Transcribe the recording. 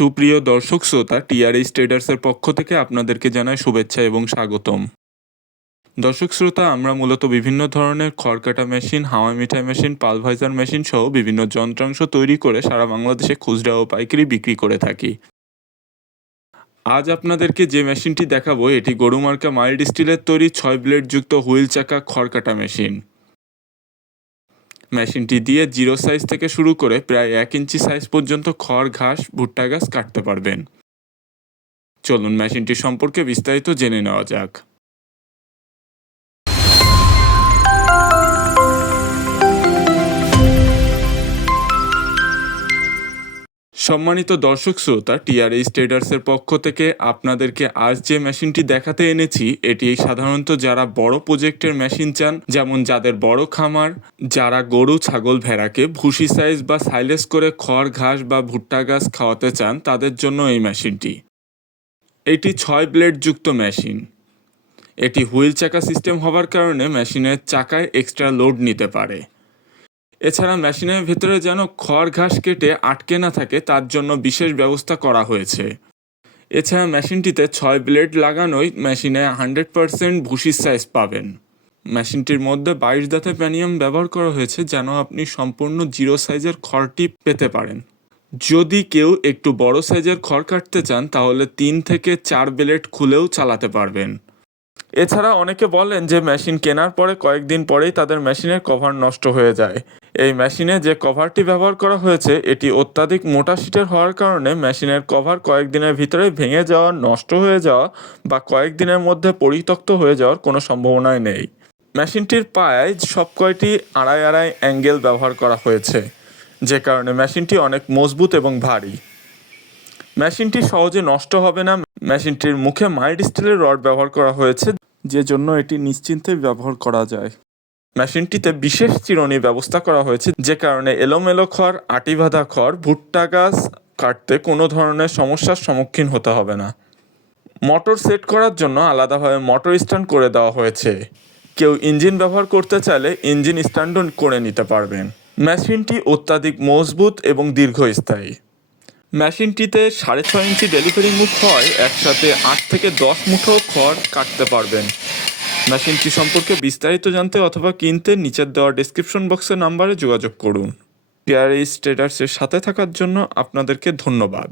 সুপ্রিয় দর্শক শ্রোতা টিআরএস ট্রেডার্সের পক্ষ থেকে আপনাদেরকে জানাই শুভেচ্ছা এবং স্বাগতম। দর্শক শ্রোতা, আমরা মূলত বিভিন্ন ধরনের খড়কাটা মেশিন, হাওয়া মিঠাই মেশিন, পালভাইজার মেশিন সহ বিভিন্ন যন্ত্রাংশ তৈরি করে সারা বাংলাদেশে খুচরা ও পাইকারি বিক্রি করে থাকি। আজ আপনাদেরকে যে মেশিনটি দেখাবো, এটি গরুমার্কা মাইল্ড স্টিলের তৈরি ছয় ব্লেড যুক্ত হুইল চাকা খড়কাটা মেশিন। মেশিনটি দিয়ে জিরো সাইজ থেকে শুরু করে প্রায় এক ইঞ্চি সাইজ পর্যন্ত খড়, ঘাস, ভুট্টা গাছ কাটতে পারবেন। চলুন মেশিনটি সম্পর্কে বিস্তারিত জেনে নেওয়া যাক। সম্মানিত দর্শক শ্রোতা টিআরএস ট্রেডার্সের পক্ষ থেকে আপনাদেরকে আজ যে মেশিনটি দেখাতে এনেছি, এটি সাধারণত যারা বড় প্রজেক্টের মেশিন চান, যেমন যাদের বড় খামার, যারা গরু, ছাগল, ভেড়াকে ভুসি সাইজ বা সাইলেস করে খড়, ঘাস বা ভুট্টা গাছ খাওয়াতে চান, তাদের জন্য এই মেশিনটি। এটি ছয় ব্লেড যুক্ত মেশিন। এটি হুইল চাকা সিস্টেম হওয়ার কারণে মেশিনের চাকায় এক্সট্রা লোড নিতে পারে। এছাড়া মেশিনের ভেতরে যেন খড় ঘাস কেটে আটকে না থাকে, তার জন্য বিশেষ ব্যবস্থা করা হয়েছে। এছাড়া মেশিনটিতে ছয় ব্লেড লাগানোই মেশিনে হান্ড্রেড পারসেন্ট ভুসির সাইজ পাবেন। মেশিনটির মধ্যে বাইশ দাঁতে প্যানিয়াম ব্যবহার করা হয়েছে, যেন আপনি সম্পূর্ণ জিরো সাইজের খড়টি পেতে পারেন। যদি কেউ একটু বড় সাইজের খড় কাটতে চান, তাহলে তিন থেকে চার ব্লেড খুলেও চালাতে পারবেন। এছাড়া অনেকে বলেন যে, মেশিন কেনার পরে কয়েকদিন পরেই তাদের মেশিনের কভার নষ্ট হয়ে যায়। এই মেশিনে যে কভারটি ব্যবহার করা হয়েছে, এটি অত্যাধিক মোটা শীটের হওয়ার কারণে মেশিনের কভার কয়েকদিনের ভিতরে ভেঙে যাওয়া, নষ্ট হয়ে যাওয়া বা কয়েকদিনের মধ্যে পরিত্যক্ত হয়ে যাওয়ার কোনো সম্ভাবনাই নেই। মেশিনটির পায়ায় সব কয়টি আড়াই আড়াই অ্যাঙ্গেল ব্যবহার করা হয়েছে, যে কারণে মেশিনটি অনেক মজবুত এবং ভারী। মেশিনটি সহজে নষ্ট হবে না। মেশিনটির মুখে মাইল্ড স্টিলের রড ব্যবহার করা হয়েছে, যে জন্য এটি নিশ্চিন্তে ব্যবহার করা যায়। মেশিনটিতে বিশেষ চিরুনির ব্যবস্থা করা হয়েছে, যে কারণে এলোমেলো খড় আটি বাঁধা খড়, ভুট্টা গাছ কাটতে কোনো ধরনের সমস্যার সম্মুখীন হতে হবে না। মোটর সেট করার জন্য আলাদাভাবে মোটর স্ট্যান্ড করে দেওয়া হয়েছে। কেউ ইঞ্জিন ব্যবহার করতে চাইলে ইঞ্জিন স্ট্যান্ডও করে নিতে পারবেন। মেশিনটি অত্যাধিক মজবুত এবং দীর্ঘস্থায়ী। মেশিনটিতে সাড়ে ছয় ইঞ্চি ডেলিভারি মুখ হয় একসাথে আট থেকে দশ মুঠো খড় কাটতে পারবেন। মেশিনটি সম্পর্কে বিস্তারিত জানতে অথবা কিনতে নিচের দেওয়া ডিসক্রিপশন বক্সের নাম্বারে যোগাযোগ করুন। টিআরএস ট্রেডার্সের সাথে থাকার জন্য আপনাদেরকে ধন্যবাদ।